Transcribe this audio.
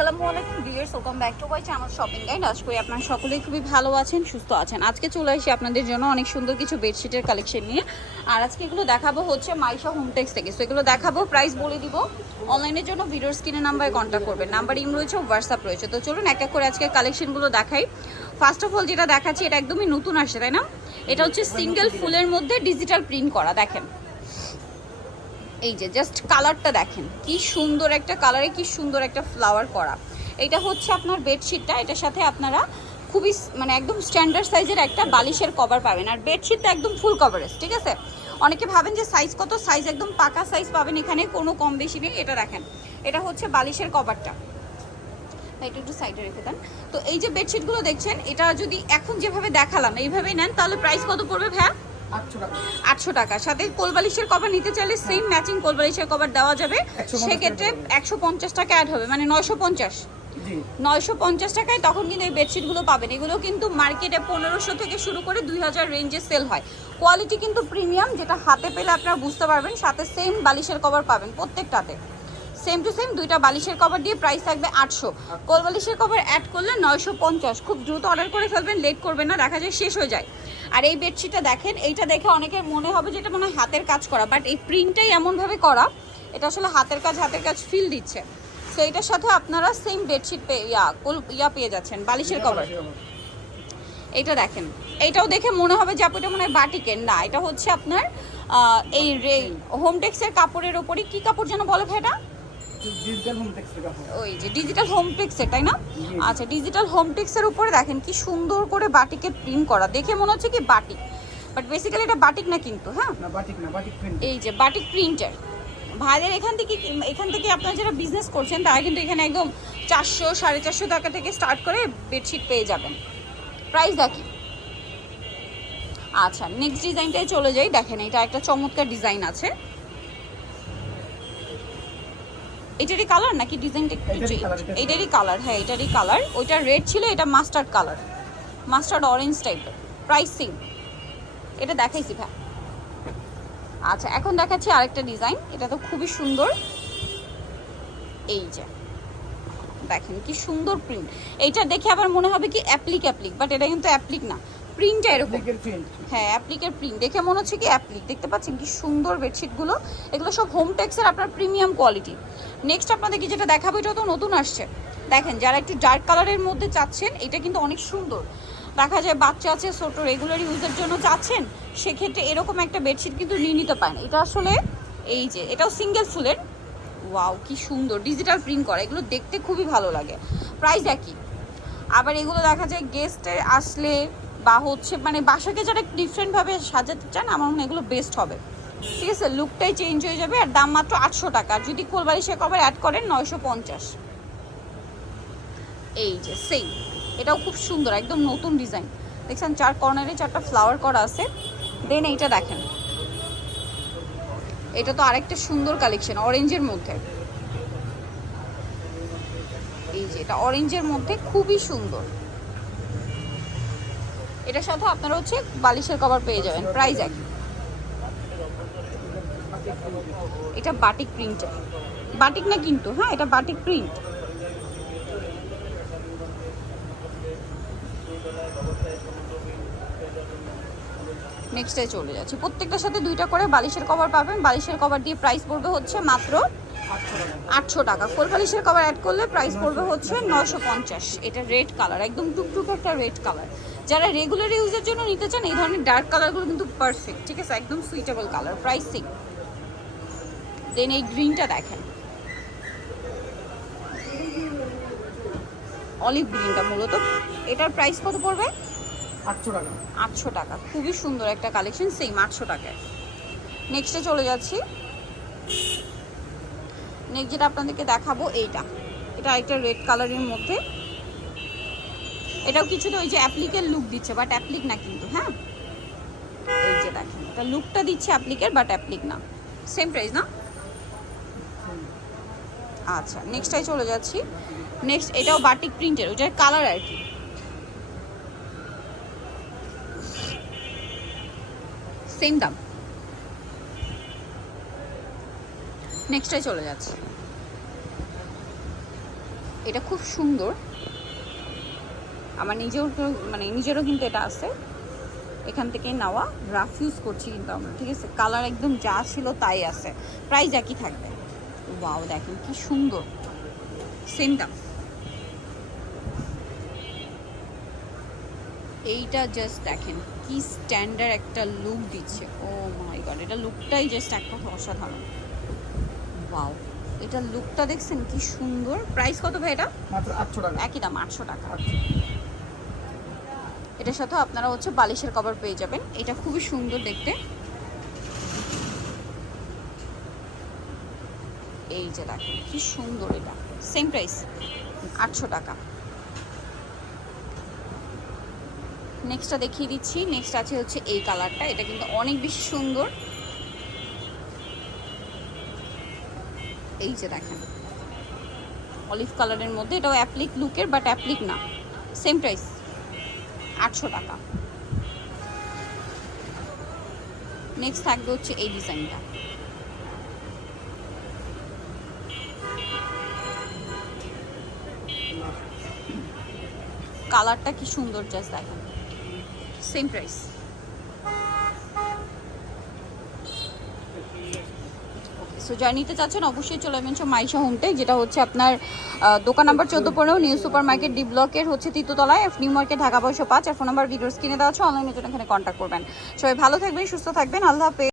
আসসালামু আলাইকুম viewers, welcome back to my channel shopping guide. আজ করি আপনারা সকলেই খুবই ভালো আছেন, সুস্থ আছেন। আজকে চলে আসি আপনাদের জন্য অনেক সুন্দর কিছু বেডশিটের কালেকশন নিয়ে। আর আজকে এগুলো দেখাবো হচ্ছে মাইশা হোমটেক্স থেকে। সো এগুলো দেখাবো, প্রাইস বলে দিব। অনলাইনের জন্য ভিডিওর স্ক্রিনে নাম্বারে কন্ট্যাক্ট করবেন। নাম্বার ইম রয়েছে, হোয়াটসঅ্যাপ রয়েছে। তো চলুন এক এক করে আজকে কালেকশনগুলো দেখাই। ফার্স্ট অফ অল যেটা দেখাচ্ছি এটা একদমই নতুন আসছে, তাই না? এটা হচ্ছে সিঙ্গেল ফুলের মধ্যে ডিজিটাল প্রিন্ট করা। দেখেন এই যে জাস্ট কালারটা দেখেন, কি সুন্দর একটা কালারে কি সুন্দর একটা ফ্লাওয়ার করা। এটা হচ্ছে আপনার বেডশিটটা, এটার সাথে আপনারা খুবই মানে একদম স্ট্যান্ডার্ড সাইজের একটা বালিশের কভার পাবেন। আর বেডশিটটা একদম ফুল কভারেজ, ঠিক আছে? অনেকে ভাবেন যে সাইজ কত, সাইজ একদম পাকা সাইজ পাবেন, এখানে কোনো কম বেশি নেই। এটা দেখেন, এটা হচ্ছে বালিশের কভারটা। এটা একটু সাইডে রেখে দেন। তো এই যে বেডশিটগুলো দেখছেন, এটা যদি এখন যেভাবে দেখালাম এইভাবেই নেন তাহলে প্রাইস কত পড়বে ভাইয়া? 800 টাকা। সাথে কোলবালিশের কভার নিতে চাইলে সেম ম্যাচিং কোলবালিশের কভার দেওয়া যাবে। সেক্ষেত্রে 150 টাকা অ্যাড হবে, মানে 950 টাকায় তখন কিন্তু এই বেডশিটগুলো পাবেন। এগুলো কিন্তু মার্কেটে 1500 থেকে শুরু করে 2000 রেঞ্জে সেল হয়। কোয়ালিটি কিন্তু প্রিমিয়াম, যেটা হাতে পেলে আপনারা বুঝতে পারবেন। সাথে সেম বালিশের কভার পাবেন প্রত্যেকটাতে, সেম টু সেম দুইটা বালিশের কভার দিয়ে প্রাইস থাকবে 800। কোল বালিশের কভার অ্যাড করলে 950। খুব দ্রুত অর্ডার করে ফেলবেন, লেট করবেন না, দেখা যায় শেষ হয়ে যায়। আর এই বেডশিটটা দেখেন, এইটা দেখে অনেকের মনে হবে যে এটা মনে হয় হাতের কাজ করা, বাট এই প্রিন্টটাই এমনভাবে করা, এটা আসলে হাতের কাজ ফিল দিচ্ছে। সো এটার সাথে আপনারা সেম বেডশিট পেয়ে যাচ্ছেন, বালিশের কভার। এইটা দেখেন, এইটাও দেখে মনে হবে যে এটা মনে হয় বাটিকের, না এটা হচ্ছে আপনার এই হোমটেক্সের কাপড়ের ওপরই, কি কাপড় যেন বলে ভাইটা? ওই যে ডিজিটাল হোমটেক্সের, তাই না? আচ্ছা, ডিজিটাল হোমটেক্সের উপরে দেখেন কি সুন্দর করে বাটিকের প্রিন্ট করা, দেখে মনে হচ্ছে কি বাটিক, বাট বেসিক্যালি এটা বাটিক না কিন্তু। হ্যাঁ, এই যে বাটিক প্রিন্টার ভাইদের এখান থেকে আপনারা যারা বিজনেস করছেন তারা কিন্তু এখানে একদম 400 450 টাকা থেকে স্টার্ট করে বেডশিট পেয়ে যাবেন। প্রাইস দেখি। আচ্ছা, নেক্সট ডিজাইনটাই চলে যাই। দেখেন এটা একটা চমৎকার ডিজাইন আছে। এটারই কালার নাকি ডিজাইনটা একটু এটারই কালার? হ্যাঁ, এটারই কালার। ওইটা রেড ছিল, এটা মাস্টার্ড কালার, মাস্টার্ড অরেঞ্জ টাইপের। প্রাইসিং এটা দেখাইছি ভাই। আচ্ছা, এখন দেখাচ্ছি আরেকটা ডিজাইন, এটা তো খুবই সুন্দর। এই যে দেখেন কি সুন্দর প্রিন্ট। এইটা দেখে আবার মনে হবে কি অ্যাপ্লিক, বাট এটা কিন্তু অ্যাপ্লিক না, প্রিন্টটা এরকম। হ্যাঁ, অ্যাপ্লিকের প্রিন্ট দেখে মনে হচ্ছে কি অ্যাপ্লিক। দেখতে পাচ্ছেন কি সুন্দর বেডশিটগুলো, এগুলো সব হোমটেক্সের আপনার প্রিমিয়াম কোয়ালিটি। নেক্সট আপনাদেরকে যেটা দেখাবো, এটা তো নতুন আসছে। দেখেন, যারা একটু ডার্ক কালারের মধ্যে চাচ্ছেন, এটা কিন্তু অনেক সুন্দর। দেখা যায় বাচ্চা আছে ছোট, রেগুলার ইউজের জন্য চাচ্ছেন, সেক্ষেত্রে এরকম একটা বেডশিট কিন্তু নিয়ে নিতে পারেন। এটা আসলে এই যে এটাও সিঙ্গেল ফুলের। ওয়াও, কি সুন্দর ডিজিটাল প্রিন্ট করা, এগুলো দেখতে খুবই ভালো লাগে। প্রাইস একই। আবার এগুলো দেখা যায় গেস্টে আসলে বা হচ্ছে মানে বাসাকে যারা ডিফারেন্টভাবে সাজাতে চান, আমার মনে হয় এগুলো বেস্ট হবে। ঠিক আছে, লুকটাই চেঞ্জ হয়ে যাবে। আর দাম মাত্র 800 টাকা। আর যদি কোলবালিশের কভার অ্যাড করেন 950। এই যে সেম, এটাও খুব সুন্দর, একদম নতুন ডিজাইন। দেখছেন 4 কর্নারে 4টা ফ্লাওয়ার করা আছে। দেন এইটা দেখেন, এটা তো আরেকটা সুন্দর কালেকশন অরেঞ্জের মধ্যে। এই যে এটা অরেঞ্জের মধ্যে খুবই সুন্দর। এটার সাথে আপনারা হচ্ছে বালিশের কভার পেয়ে যাবেন। প্রাইস একই। এটা বাটিক প্রিন্টের, বাটিক না কিন্তু, হ্যাঁ এটা বাটিক প্রিন্ট। নেক্সটে চলে যাচ্ছি। প্রত্যেকটার সাথে 2টা করে বালিশের কভার পাবেন। বালিশের কভার দিয়ে প্রাইস পড়বে হচ্ছে মাত্র 800 টাকা। ফুল বালিশের কভার অ্যাড করলে প্রাইস পড়বে হচ্ছে 950। এটা রেড কালার, একদম টুকটুক একটা রেড কালার। যারা রেগুলার ইউজের জন্য নিতে চান, এই ধরনের ডার্ক কালারগুলো কিন্তু পারফেক্ট, ঠিক আছে, একদম সুইটেবল কালার। প্রাইসিং। দেন এই গ্রিনটা দেখেন, অলিভ গ্রিনটা মূলত। এটার প্রাইস কত পড়বে? 800 টাকা। 800 টাকা। খুবই সুন্দর একটা কালেকশন, সেম 800 টাকায়। নেক্সটে চলে যাচ্ছি। নেক্সট যেটা আপনাদেরকে দেখাবো, এটা একটা রেড কালারের মধ্যে। এটাও কিছুটা ওই যে অ্যাপ্লিকের লুক দিচ্ছে, বাট অ্যাপ্লিক না কিন্তু। হ্যাঁ, এই যে দেখেন, এটা লুকটা দিচ্ছে অ্যাপ্লিকের, বাট অ্যাপ্লিক না। সেম প্রাইস না? আচ্ছা, নেক্সটটাই চলে যাচ্ছি। নেক্সট এটাও বাটিক প্রিন্টের, ওইটার কালার আর কি। সেম দাম। নেক্সটটাই চলে যাচ্ছে। এটা খুব সুন্দর, আমার নিজেরও কিন্তু এটা আছে, এখান থেকে নেওয়া, রাফ ইউজ করছি কিন্তু আমরা, ঠিক আছে। কালার একদম যা ছিল তাই আছে, প্রাইস একই থাকবে। ওয়াও দেখেন কি সুন্দর, সেম দাম। এইটা জাস্ট দেখেন কি স্ট্যান্ডার্ড একটা লুক দিচ্ছে, ও মাই গড, এটা লুকটাই জাস্ট এক কথা অসাধারণ। ওয়াও, এটা লুকটা দেখছেন কি সুন্দর। প্রাইস কত ভাই এটা? মাত্র 800 টাকা। একই দাম, 800 টাকা। এটার সাথে আপনারা হচ্ছে বালিশের কভার পেয়ে যাবেন। এটা খুবই সুন্দর দেখতে। এই যে দেখেন কি সুন্দর, এটা সেম প্রাইস 800 টাকা। নেক্সটটা দেখিয়ে দিচ্ছি। নেক্সট আছে হচ্ছে এই কালারটা, এটা কিন্তু অনেক বেশি সুন্দর। এই যে দেখেন অলিভ কালারের মধ্যে, এটাও অ্যাপ্লিক লুকের, বাট অ্যাপ্লিক না, সেম প্রাইস 800 টাকা। নেক্সট থাকবে হচ্ছে এই ডিজাইনটা, কালারটা কি সুন্দর, জাস্ট দেখেন, সেম প্রাইস। সো যারা নিতে চাচ্ছেন অবশ্যই চলে আসবেন মাইশা হোমটে, যেটা হচ্ছে আপনার দোকান number 1415 new super market D ব্লকের হচ্ছে তৃতীয়তলায়, নিউ মার্কেট, ঢাকা 505। আর ফোন নাম্বার ভিডিওস কিনে দেওয়া আছে, অনলাইনে জন্য এখানে কন্ট্যাক্ট করবেন। সবাই ভালো থাকবেন, সুস্থ থাকবেন, আল্লাহ হাফেজ।